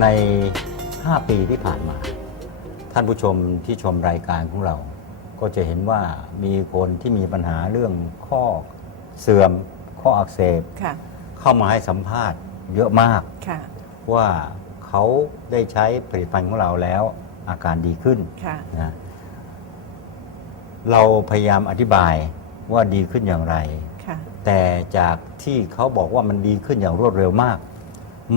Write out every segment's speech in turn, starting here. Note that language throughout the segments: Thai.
ใน 5 ปีที่ผ่านมา ท่านผู้ชมที่ชมรายการของเรา ก็จะเห็นว่ามีคนที่มีปัญหาเรื่องข้อเสื่อม ข้ออักเสบ ค่ะเข้ามาให้สัมภาษณ์เยอะมาก ค่ะว่าเขาได้ใช้ผลิตภัณฑ์ของเราแล้วอาการดีขึ้นค่ะ นะเราพยายามอธิบายว่าดีขึ้นอย่างไร ค่ะ แต่จากที่เขาบอกว่ามันดีขึ้นอย่างรวดเร็วมาก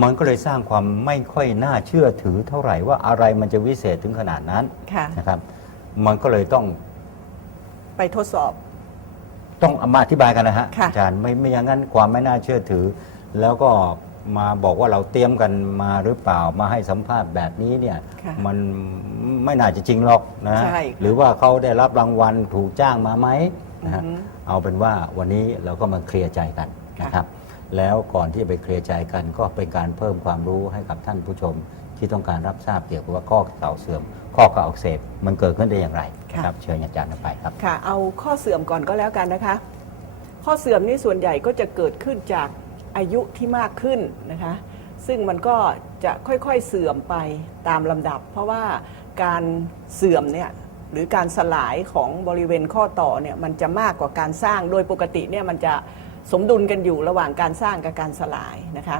มันก็เลยสร้างความไม่ค่อยน่าเชื่อถือเท่าไหร่ว่าอะไรมันจะวิเศษถึงขนาดนั้นค่ะ นะครับ มันก็เลยต้องไปทดสอบ ต้องเอามาอธิบายกันนะฮะค่ะ อาจารย์ไม่ไม่อย่างนั้นความไม่น่าเชื่อถือ แล้วก็มาบอกว่าเราเตรียมกันมาหรือเปล่ามาให้สัมภาษณ์แบบนี้เนี่ย ค่ะ มันไม่น่าจะจริงหรอกนะใช่ค่ะหรือว่าเขาได้รับรางวัลถูกจ้างมาไหมนะฮะอือฮึเอาเป็นว่าวันนี้เราก็มาเคลียร์ใจกันค่ะนะครับ แล้วก่อนที่จะไปเคลียร์ใจกันก็เป็นการเพิ่มความรู้ให้กับท่านผู้ชม ที่ต้องการรับทราบเกี่ยวกับว่าข้อเข่าเสื่อม ข้อเข่าอักเสบมันเกิดขึ้นได้อย่างไรนะครับ เชิญอาจารย์ไปครับ ค่ะ เอาข้อเสื่อมก่อนก็แล้วกันนะคะ ข้อเสื่อมนี่ส่วนใหญ่ก็จะเกิดขึ้นจากอายุที่มากขึ้นนะคะ ซึ่งมันก็จะค่อยๆเสื่อมไปตามลำดับ เพราะว่าการเสื่อมเนี่ยหรือการสลายของบริเวณข้อต่อเนี่ยมันจะมากกว่าการสร้างโดยปกติเนี่ยมันจะ สมดุลกันอยู่ระหว่างการสร้างกับการสลายนะคะ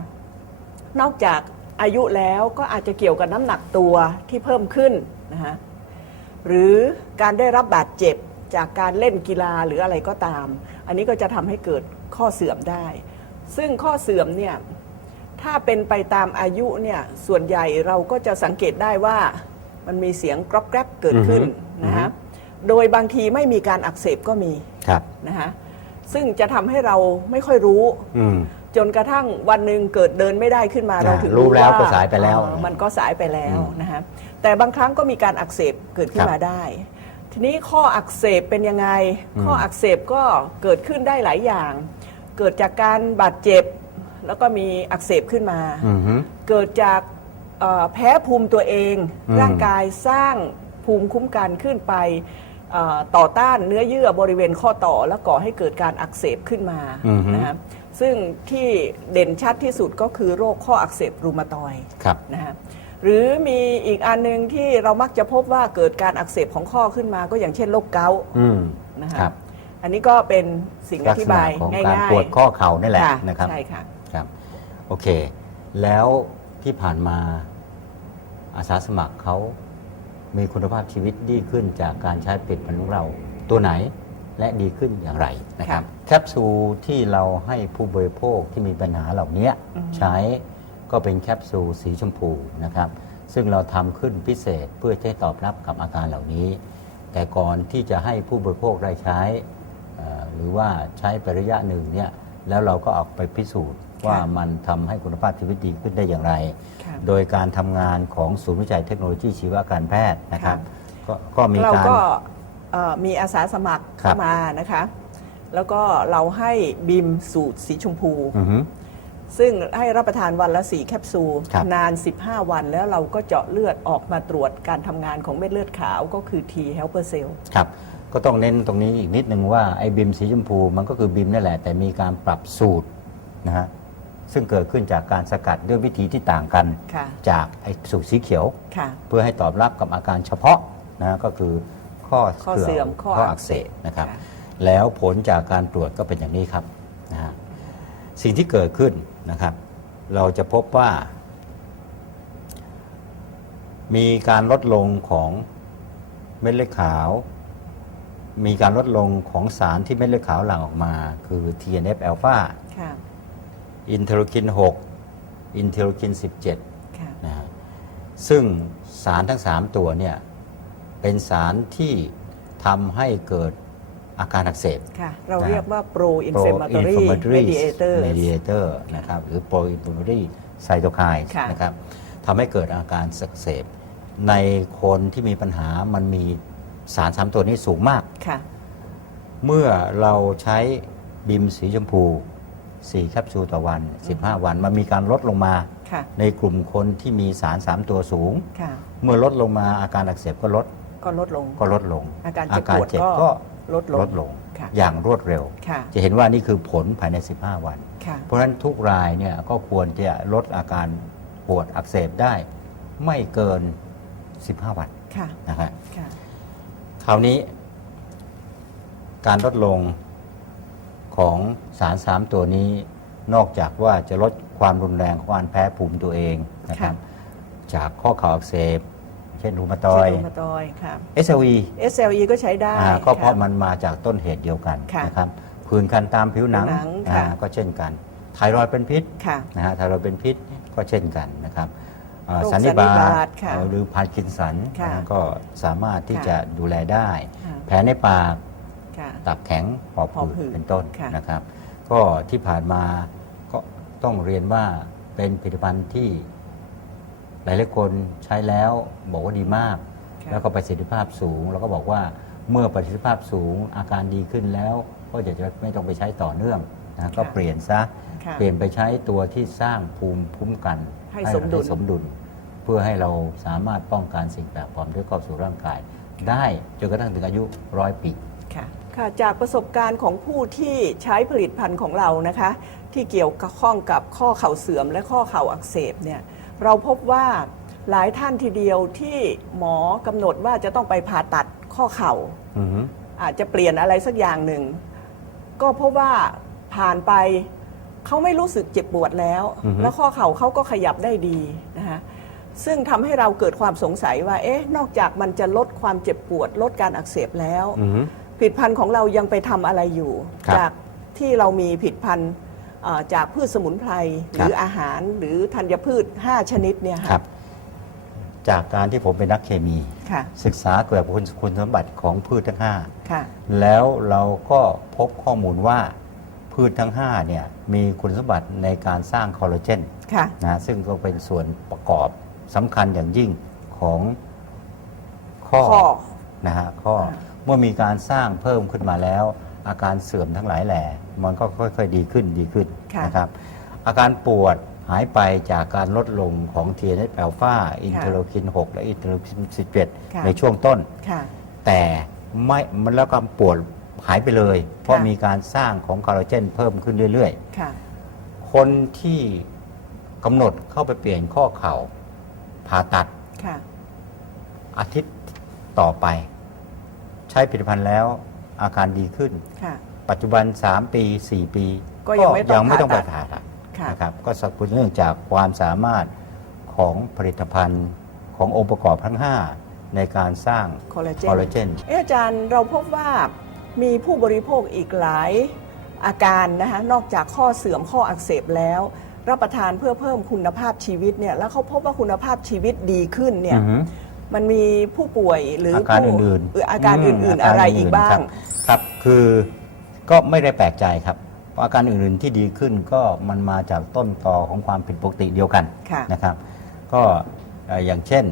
นอกจากอายุแล้วก็อาจจะเกี่ยวกับน้ำหนักตัวที่เพิ่มขึ้นนะคะหรือการได้รับบาดเจ็บจากการเล่นกีฬาหรืออะไรก็ตาม อันนี้ก็จะทำให้เกิดข้อเสื่อมได้ ซึ่งข้อเสื่อมเนี่ยถ้าเป็นไปตามอายุเนี่ยส่วนใหญ่เราก็จะสังเกตได้ว่ามันมีเสียงกรอบแกรบเกิดขึ้นอือฮึนะฮะโดยบางทีไม่มีการอักเสบก็มีครับนะฮะ ซึ่งจะทำให้เราไม่ค่อยรู้ อืม จนกระทั่งวันหนึ่งเกิดเดินไม่ได้ขึ้นมาอ่าเราถึงรู้แล้วาก็สายไปแล้วเออมันก็สายไปแล้วอืมนะฮะแต่บางครั้งก็มีการอักเสบเกิดขึ้คนรับมาได้ ทีนี้ข้ออักเสบเป็นยังไง อืม ข้ออักเสบก็เกิดขึ้นได้หลายอย่าง เกิดจากการบาดเจ็บ แล้วก็มีอักเสบขึ้นมา อืมฮึ เกิดจากเอ่อแพ้ภูมิตัวเอง อืมร่างกายสร้างภูมิคุ้มกันขึ้นไปเอ่อ ต่อต้านเนื้อเยื่อบริเวณข้อต่อแล้วก่อให้เกิดการอักเสบขึ้นมาอือฮึนะฮะซึ่งที่เด่นชัดที่สุดก็คือโรคข้ออักเสบรูมาตอยด์ครับนะฮะหรือมีอีกอันหนึงที่เรามักจะพบว่าเกิดการอักเสบของข้อขึ้นมา ก็อย่างเช่นโรคเกาต์อืมนะฮะครับอันนี้ก็เป็นสิ่งอลักธิษณะบายของง่ายการๆปวดข้อเข่านี่แหละค่ะนะครับใช่ค่ะครับโอเค แล้วที่ผ่านมาอาสาสมัครเขา มีคุณภาพชีวิตดีขึ้นจากการใช้ผลิตภัณฑ์ของเราตัวไหนและดีขึ้นอย่างไรนะครับแคปซูลที่เราให้ผู้บริโภคที่มีปัญหาเหล่านี้อืมใช้ก็เป็นแคปซูลสีชมพูนะครับซึ่งเราทำขึ้นพิเศษเพื่อให้ตอบรับกับอาการเหล่านี้ แต่ก่อนที่จะให้ผู้บริโภคได้ใช้เอ่อหรือว่าใช้ไประยะหนึ่งเนี่ยแล้วเราก็เอาไปพิสูจน์ ว่ามันทำให้คุณภาพชีวิตดีขึ้นได้อย่างไรค่ะโดยการทำงานของศูนย์วิจัยเทคโนโลยีชีวการแพทย์นะครับค่ะก็ก็มีเราการก็เอ่อมีอาสาสมัครครัเข้าบมานะคะแล้วก็เราให้บิมสูตรสีชมพูอือฮึซึ่งให้รับประทานวันละ4แคปซูลครับนาน 15 วันแล้วเราก็เจาะเลือดออกมาตรวจการทำงานของเม็ดเลือดขาวก็คือ T helper cell ครับก็ต้องเน้นตรงนี้อีกนิดนึงว่าไอ้บิมสีชมพูมันก็คือบิมนั่นแหละ แต่มีการปรับสูตรนะฮะ ซึ่งเกิดขึ้นจากการสกัดด้วยวิธีที่ต่างกัน ค่ะจากไอ้สูตรสีเขียว ค่ะ เพื่อให้ตอบรับกับอาการเฉพาะนะก็คือข้อข้อเสื่อมข้อข้ออัอักกเสเสบบนะครับ ค่ะ แล้วผลจากการตรวจก็เป็นอย่างนี้ครับนะฮะสิ่งที่เกิดขึ้นนะครับ เราจะพบว่า มีการลดลงของเม็ดเลือดขาว มีการลดลงของสารที่เม็ดเลือดขาวหลั่งออกมา คือ TNF อ l p h a ค่ะ อินเทอร์คิน 6 อินเทอร์คิน 17ค่ะนะฮะซึ่งสารทั้ง 3 ตัวเนี่ยเป็นสารที่ทำให้เกิดอาการอักเสบค่ะเรานะเรียกว่า pro inflammatory pro-inflammatory mediator mediator นะครับหรือ pro inflammatory cytokine ค่ะนะครับทำให้เกิดอาการอักเสบ ในคนที่มีปัญหามันมีสาร3ตัวนี้สูงมากค่ะเมื่อเราใช้บิมสีชมพู 4แคปซูลต่อวัน 15 วัน มันมีการลดลงมา ค่ะ ในกลุ่มคนที่มีสาร 3 ตัวสูง ค่ะ เมื่อลดลงมาอาการอักเสบก็ลดก็ลดลง ก็ลดลง อาการเจ็บปวดเจ็บก็ก็ลดลง ลดลง ค่ะ อย่างรวดเร็ว ค่ะ จะเห็นว่านี่คือผลภายใน 15 วัน ค่ะ เพราะฉะนั้นทุกรายเนี่ยก็ควรจะลดอาการปวดอักเสบได้ ไม่เกิน 15 วันค่ะ นะครับค่ะ คราวนี้ การลดลง ของสารสามตัวนี้ นอกจากว่าจะลดความรุนแรงของการแพ้ภูมิตัวเองนะครับจากข้อเข่าอักเสบ เช่นรูมาตอยเช่นรูมาตอยค่ะ SLE SLE ก็ใช้ได้อ่าก็เพราะค่มันมาจากต้นเหตุเดียวกันค่ะนะครับผื่นคันตามผิวหนังผิวหนังอ่าค่ะก็เช่นกันไทรอยด์เป็นพิษค่ะนะฮะไทรอยด์เป็นพิษก็เช่นกันนะครับอ่าโรคสันนิบาสันนิบาตตค่ะหรือพาร์กินสันค่ะนะก็สามารถที่ค่ะจะดูแลได้ค่ะแผลในปากค่ะ ตับแข็งหอบหอบหืหืดดเป็นต้นค่ะนะครับ ก็ที่ผ่านมาก็ต้องเรียนว่าเป็นผลิตภัณฑ์ที่หลายหลายๆคนใช้แล้วบอกว่าดีมากค่ะแล้วก็ประสิทธิภาพสูง แล้วก็บอกว่าเมื่อประสิทธิภาพสูงอาการดีขึ้นแล้ว ก็จะไม่ต้องไปใช้ต่อเนื่องนะก็เปลี่ยนซะค่ะเปลี่ยนไปใช้ตัวที่สร้างภูมิคุ้มกัน ให้สมดุลสมดุล เพื่อให้เราสามารถป้องกันสิ่งแปลกปลอมที่เข้าสู่ร่างกาย ได้จนกระทั่งถึงอายุร้อยปี ค่ะค่ะจากประสบการณ์ของผู้ที่ใช้ผลิตภัณฑ์ของเรานะคะ ที่เกี่ยวข้องกับข้อเข่าเสื่อมและข้อเข่าอักเสบเนี่ยเราพบว่าหลายท่านทีเดียวที่หมอกำหนดว่าจะต้องไปผ่าตัดข้อเข่า อือฮึอาจจะเปลี่ยนอะไรสักอย่างหนึ่ง ก็พบว่าผ่านไปเขาไม่รู้สึกเจ็บปวดแล้วอือฮึแล้วข้อเข่าเขาก็ขยับได้ดีนะคะซึ่งทำให้เราเกิดความสงสัยว่า เอ๊ะ นอกจากมันจะลดความเจ็บปวด ลดการอักเสบแล้ว อือฮึ ผลิตภัณฑ์ของเรายังไปทำอะไรอยู่ ครับจากที่เรามีผลิตภัณฑ์เอ่อจากพืชสมุนไพรหรืออาหารหรือธัญพืช 5 ชนิดเนี่ยครัค่ะบจากการที่ผมเป็นนักเคมี ค่ะศึกษาเกี่ยวกับคุณคุณสมบัติของพืชทั้ง ค่ะ 5 แล้วเราก็พบข้อมูลว่าพืชทั้ง5เนี่ยมีคุณสมบัติในการสร้างคอลลาเจนค่ะ นะซึ่งก็เป็นส่วนประกอบสำคัญอย่างยิ่งของข้อข้อ นะฮะข้อค่ะ เมื่อมีการสร้างเพิ่มขึ้นมาแล้ว อาการเสื่อมทั้งหลายแหล่มันก็ค่อยๆดีขึ้นดีขึ้นค่ะ นะครับอาการปวดหายไปจากการลดลงของ TNF อ l p h a อินเทอร์โลคิน 6 และอินเทอร์โลคินค่ะ17 ในช่วงต้น ค่ะ แต่ไม่มันแล้วก็ปวดหายไปเลย เพราะค่ะมีการสร้างของคอลลาเจนเพิ่มขึ้นเรื่อย ๆ ค่ะ คนที่กำหนดเข้าไปเปลี่ยนข้อเข่าผ่าตัดค่ะ อาทิตย์ต่อไป ใช้ผลิตภัณฑ์แล้วอาการดีขึ้น ค่ะ ปัจจุบัน 3 ปี 4 ปีก็ยังไม่ต้องยังไม่ต้องไปผ่าตัดผ่าตัดค่ะนะครับก็สักเนื่องจากความสามารถของผลิตภัณฑ์ขององค์ประกอบทั้ง 5 ในการสร้างคอลลาเจคอลลานเจน เอะอาจารย์เราพบว่ามีผู้บริโภคอีกหลายอาการนะคะนอกจากข้อเสื่อมข้ออักเสบแล้ว รับประทานเพื่อเพิ่มคุณภาพชีวิตเนี่ยแล้วเขาพบว่าคุณภาพชีวิตดีขึ้นเนี่ย อือฮึ มันมีผู้ป่วยหรืออาการผู้อื่นเอาการอื่น ๆ อะไรอีกบ้างคครับ คือก็ไม่ได้แปลกใจครับเพราะอาการอื่นๆที่ดีขึ้นก็มันมาจากต้นตอของความผิดปกติเดียวกันค่ะนะครับ ก็เอ่ออย่างเช่น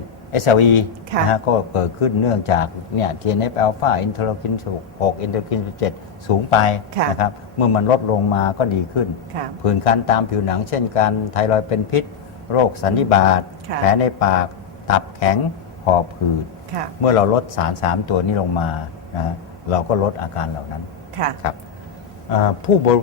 SLE ค่ะนะฮะก็เกิดขึ้นเนื่องจากเนี่ย TNF อ l p h a อินเทอร์โลคิน6อินเทอร์โลคิน17สูงไปค่ะนะครับ เมื่อมันลดลงมาก็ดีขึ้น ค่ะ ผื่นคันตามผิวหนัง เช่นการไทรอยด์เป็นพิษ โรคสันนิบาตค่ะ แผลในปาก ตับแข็ง หอบหืด ค่ะเมื่อเราลดสาร 3 ตัวนี้ลงมานะฮะเราก็ลดอาการเหล่านั้นค่ะ ครับเอ่อผู้บริ